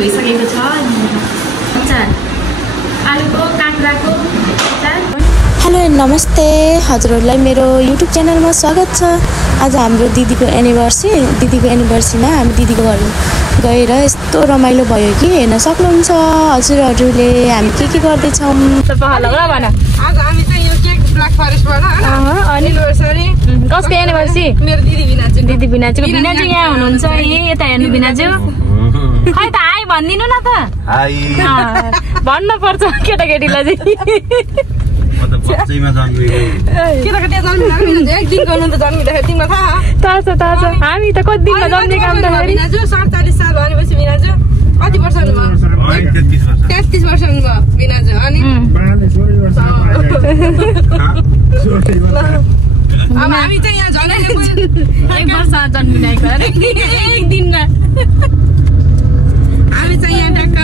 भइसकेको छ अचार आलुको काँक्राको अचार। हेलो नमस्ते हजुरहरूलाई मेरो युट्युब च्यानलमा स्वागत छ। आज हाम्रो दिदीको एनिभर्सरीमा हामी दिदीको घर गएर यस्तो रमाइलो भयो कि हेर्न सक्नुहुन्छ हजुरहरूले हामी के गर्दैछौँ। आज हामी चाहिँ यो केक ब्ल्याक फरेस्टबाट एनिभर्सरी कसको एनिभर्सरी? मेरो दिदी बिनाजुको बिनाजु यहाँ हुनुहुन्छ यता हेर्नु बिनाजु खै त आइ भन्दिनु न त भन्नु पर्छ केटाकेटीलाई थाहा छ हामी त कति दिनमा जन्मेका 47 साल भनेपछि बिनाजु कति वर्ष हुनुभयो? 33 वर्ष हुनुभयो बिनाजु। अनि अब हामी चाहिँ यहाँ झन् 1 वर्ष जन्मिरहेको अरे एक दिनमा हामी चाहिँ यहाँ ट्याक्क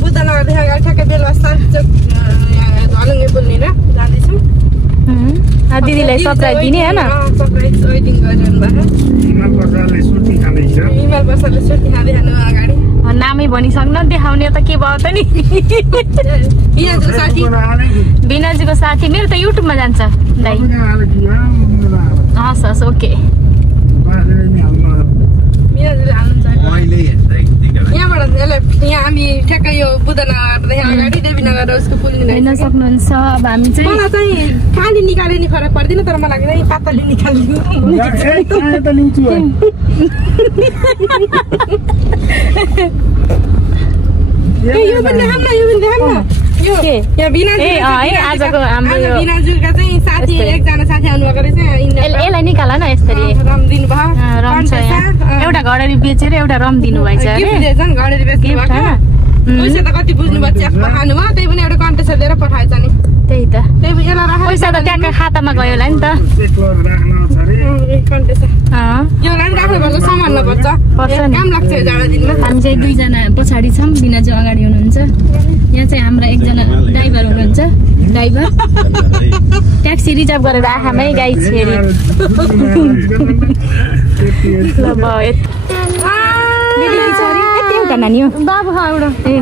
बुद्धनगरदेखि अगाडि ठ्याक्कै बेलबस्ता झलुङ्गे पुल्नेर जाँदैछौँ। दिदीलाई सरप्राइज दिने होइन? सरप्राइज वेटिङ गरिरहनु भएको। हिमाल प्रसादले सुर्ती खाँदै खानु अगाडि नामै भनिसक्न देखाउने त के भयो त नि। बिनाजुको साथी मेरो त युट्युबमा जान्छ दाइ। हस् हस् ओके। यहाँबाट यहाँ हामी ठ्याक्कै यो बुद्धनगरदेखि अगाडि देवीनगर उसको पुल्ने हेर्न सक्नुहुन्छ। अब हामी चाहिँ मलाई चाहिँ काली निकाले नि फरक पर्दैन तर मलाई चाहिँ पातली निकाल्नु यो पनि देखाउन यो यहाँ बिनाजुका चाहिँ साथी एकजना साथी आउनुभएको रहेछ। यसलाई निकाल न यसरी रम दिनुभयो एउटा घडरी बेचेर एउटा रम दिनुभएछ घडरी बेच्नु पैसा त कति बुझ्नुभयो च्याप खानुभयो त्यही पनि एउटा कन्टेस्ट दिएर पठाएछ नि। त्यही त त्यही पनि यसलाई राखेर पैसा त ट्याक्क खातामा गयो होला नि त। यो राख्नुपर्छ सम्हाल्नु पर्छ काम लाग्छ जाडो दिनमा। हामी चाहिँ दुईजना पछाडि छौँ बिनाजु अगाडि हुनुहुन्छ। यहाँ चाहिँ हाम्रा एकजना ड्राइभर हुनुहुन्छ ड्राइभर ट्याक्सी रिजर्भ गरेर आँखामै गाई छेरी एउटा नानी हो बाबु एउटा ए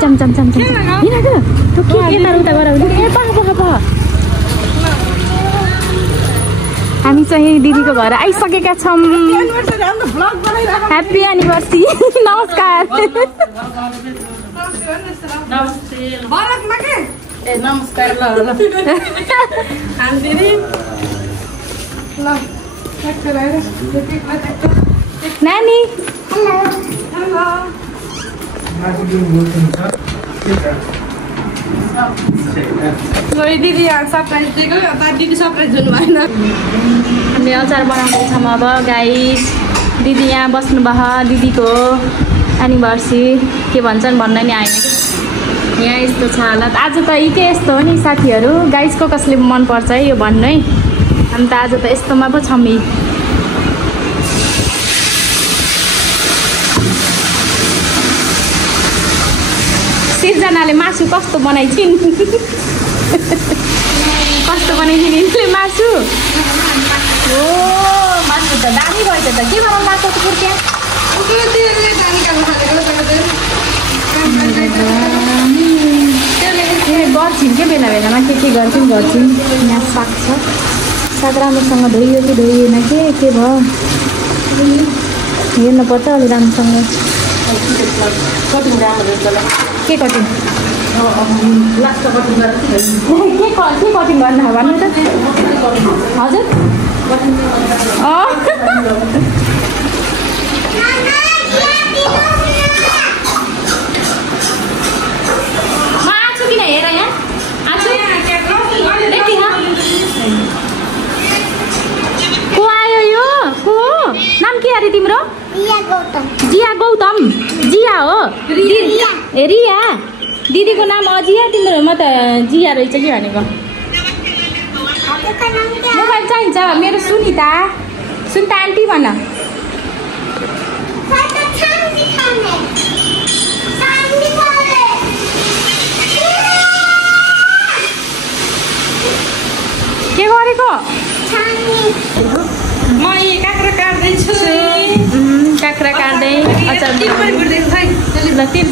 चम चम चम चम हामी चाहिँ दिदीको घर आइसकेका छौँ। Happy anniversary. नमस्कार नमस्कार नानी दिदी सरप्राइज दिएको दिदी सरप्राइज हुनु भएन। हामीले अचार बनाउँदैछौँ अब गाइस। दिदी यहाँ बस्नुभयो दिदीको एनिभर्सरी के भन्छन् भन्न नि आएन कि यहाँ यस्तो छ हालत। आज त के यस्तो हो नि साथीहरू गाइसको कसले मनपर्छ है यो भन्नु है। अनि त आज त यस्तोमा पो छौँ नि। सिर्जनाले मासु कस्तो बनाइछिन् कस्तो बनाइछिन् यिनले मासु। हो मासु त दामी भएछ त के बनाउनु भएको त पुर्ख्या गर्छिन् के बेला बेलामा के गर्छिन् यहाँ साग छ। साग राम्रोसँग धोइयो कि धोइएन के भयो हेर्नुपर्छ अलि राम्रोसँग। के कटिङ के कटिङ गर्न भन्नु त हजुर। म आछु किन हेर यहाँ आछु को आयो यो को नाम के अरे तिम्रो? जिया गौतम जिया हो ए रिया दिदीको नाम अजिया तिम्रो म त जिया रहेछ कि भनेको। मोबाइल चाहिन्छ मेरो सुनिता आन्टी भन। के गरेको? म काँक्रा काट्दैछु। काँक्रा काट्दै अचार ल तिल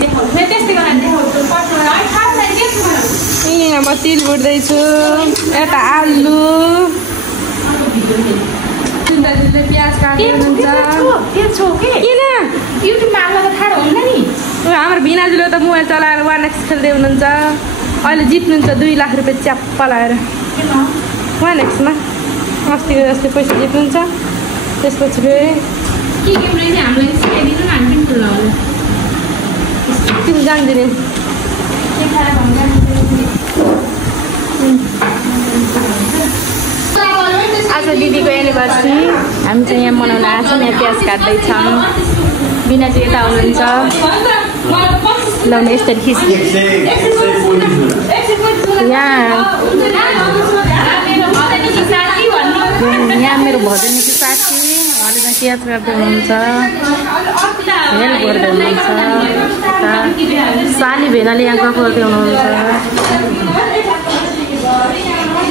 म तिल भुट्दैछु यता आलु प्याज काट्नुहुन्छ हाम्रो भिनाजुले त मोबाइल चलाएर 1x खेल्दै हुनुहुन्छ अहिले जित्नुहुन्छ 2 लाख रुपियाँ च्याप्पा लगाएर 1xमा अस्तिको जस्तै पैसा जित्नुहुन्छ त्यसपछि फेरि तिमी जान्दिने आज दिदीको एनिभर्सरी हामी चाहिँ यहाँ मनाउन आएको छौँ यहाँ प्याज काट्दैछौँ बिना चाहिँ यता आउनुहुन्छ लाउने यस्तरी खिच्दै यहाँ मेरो भजनीको साथी उहाँले चाहिँ प्याज काट्दै हुनुहुन्छ हेल्प गर्दै हुनुहुन्छ साली भेनाले यहाँ गफ गर्दै हुनुहुन्छ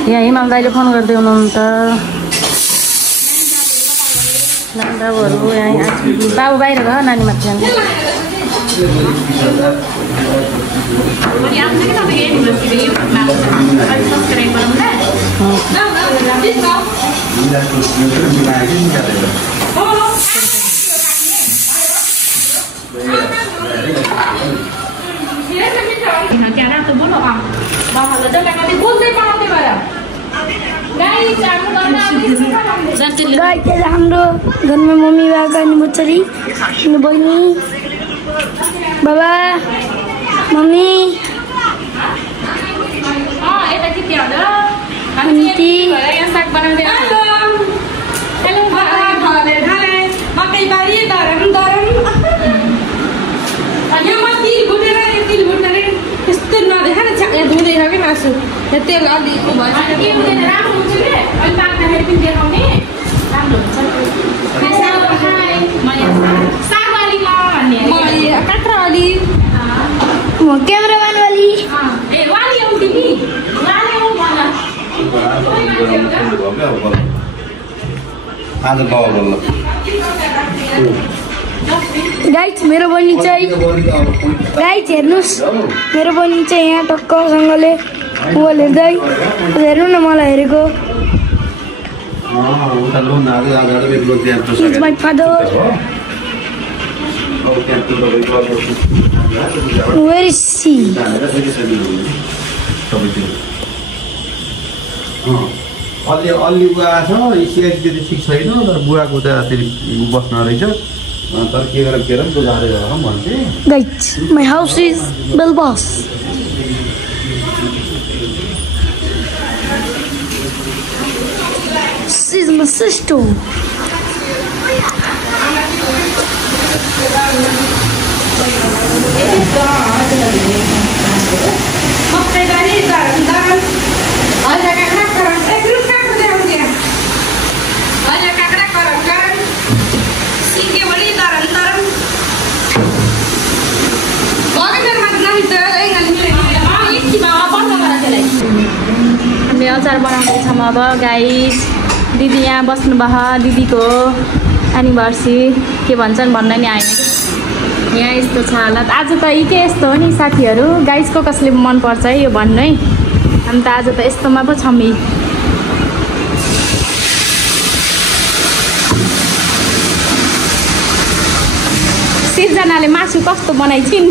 यहाँ हिमाल दाइले फोन गर्दै हुनुहुन्छ बाबुहरू यहाँ बाबु बाहिर गयो नानी माथि जानु हाम्रो घरमा मम्मी बाबा अनि बुच्चरी बहिनी बाबा मम्मी त्यस्तो नदेखा न यहाँ धुँदै छ कि मासु तेल अलि काँक्रा अलि क्यामेराम्यान वाली गाइस मेरो बहिनी चाहिँ गाइस हेर्नुहोस् मेरो बहिनी चाहिँ यहाँ टक्कसँगले मोबाइल हेर्दै हेर्नु न मलाई हेरेको He's my father. Where is he? अलि बुवा छ सिआइसी त्यति ठिक छैन तर बुवाको त फेरि बस्न रहेछ तर के गरेर बुझाएर भन्थे Guys, my house is Belbas. This is my sister. हामीले अचार बनाउँदैछौँ अब गाइस दिदी यहाँ बस्नुभयो दिदीको एनिभर्सरी के भन्छन् भन्न नि आएन कि यहाँ यस्तो छ हालत आज त यी के यस्तो हो नि साथीहरू गाइसको कसले मनपर्छ है यो भन्नु है हामी त आज त यस्तोमा पो छौँ नि सिर्जनाले मासु कस्तो बनाइछिन्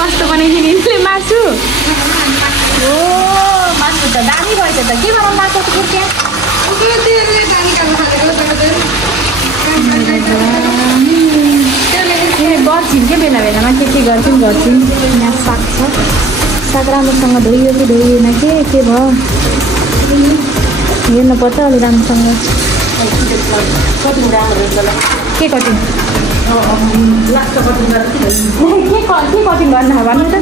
कस्तो बनाइछिन् यिनले मासु ओ मासु त दामी भएछ त के बनाउनु भएको छ कुर्तिया गर्छिन् के बेला बेलामा के गर्छिन् यहाँ साग छ साग राम्रोसँग धोइयो कि धोइएन के भयो हेर्नुपर्छ अलि राम्रोसँग के कटिङ के कटिङ गर्नु हो भन्नु त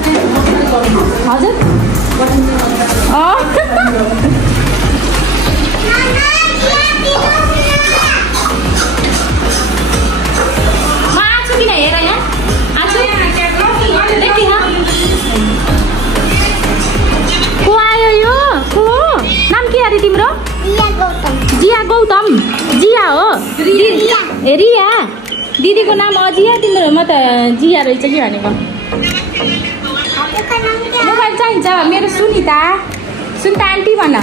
हजुर म आछु किन हेर यहाँ आछु को आयो यो को नाम के अरे तिम्रो जिया गौतम जिया हो रिया दिदीको नाम अजिया तिम्रो म त जिया रहेछ कि भनेको मोबाइल चाहिन्छ मेरो सुनिता आन्टी भन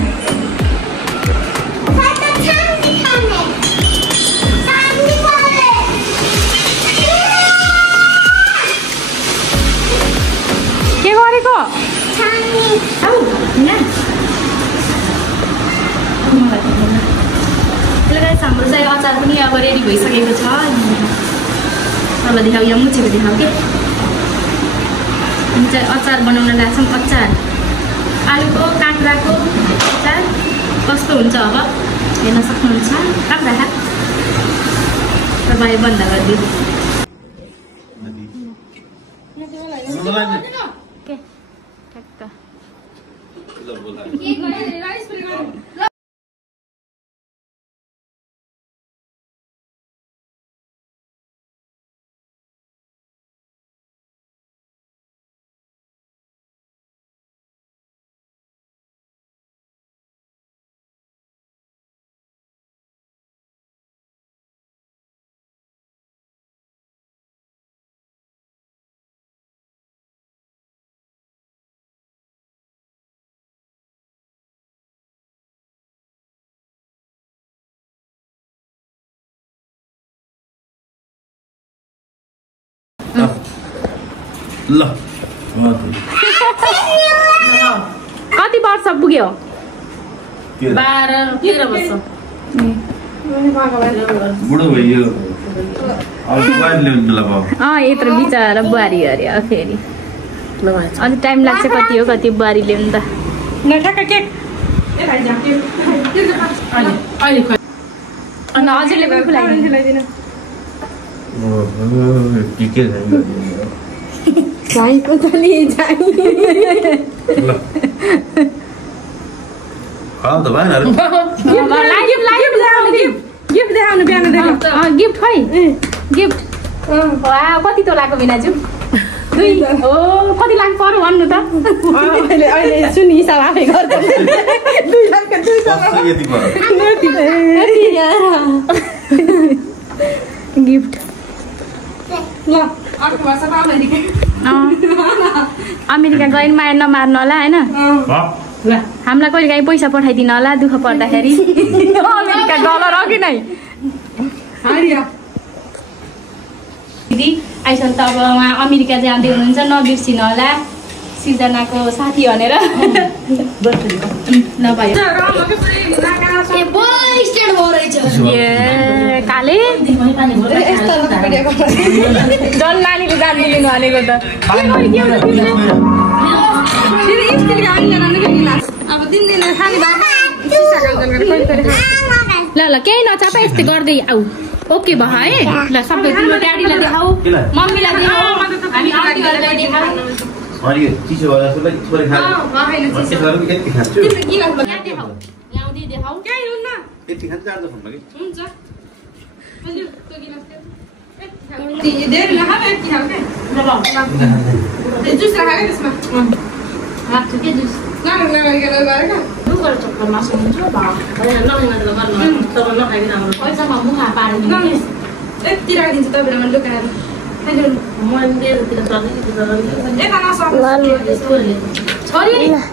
के गरेको हाम्रो चाहिँ अचार पनि अब रेडी भइसकेको छ अब देखाऊ यहाँ मुछेको देखाऊ के हामी चाहिँ अचार बनाउन लाग्छौँ अचार आलुको काँक्राको अचार कस्तो हुन्छ अब हेर्न सक्नुहुन्छ काँक्रा तपाईँ बन्द गरिदिनु ल कति वर्ष पुग्यो 12-13 वर्ष बुढो भइयो अब बुहारी ल्याउनु ल बाबु यत्रो बिचरा बुहारी अरे फेरि अलि टाइम लाग्छ कति हो कति बुहारी ल्याउनु त अनि हजुरले पनि खुलाइदिनु चाहिएको त नि गिफ्ट देखाउनु बिहान गिफ्ट खै गिफ्ट कति तोलाको बिनाजु 2 हो कति लाग्छ पर्यो भन्नु त अहिले सुनि हिसाब आफै गर्छ 2 लाखको 2 गिफ्ट ल अर्को वर्ष त अमेरिका गएर माया नमार्नु होला होइन हामीलाई कहिले काहीँ पैसा पठाइदिनु होला दुःख पर्दाखेरि अमेरिका डलर अघि नै दिदी आइसक्नु त अब उहाँ अमेरिका जाँदै हुनुहुन्छ नबिर्सिनु होला सिर्जनाको साथी भनेर नभयो काले जन नानीले जान्नु लिनु भनेको त ल केही नचाप यस्तै गर्दै आऊ ओके भयो है ल सबै तिम्रो ड्याडीलाई देखाऊ मम्मीलाई देखाऊ हामी आन्टीहरूलाई देखाऊ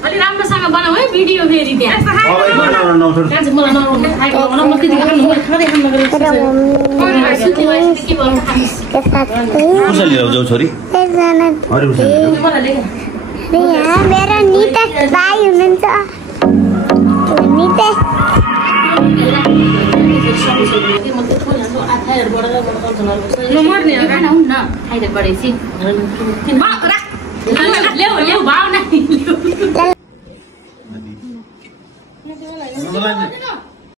अलि राम्रोसँग बनाऊ है भिडियो फेरि मेरो निता भाइ हुनुहुन्छ निता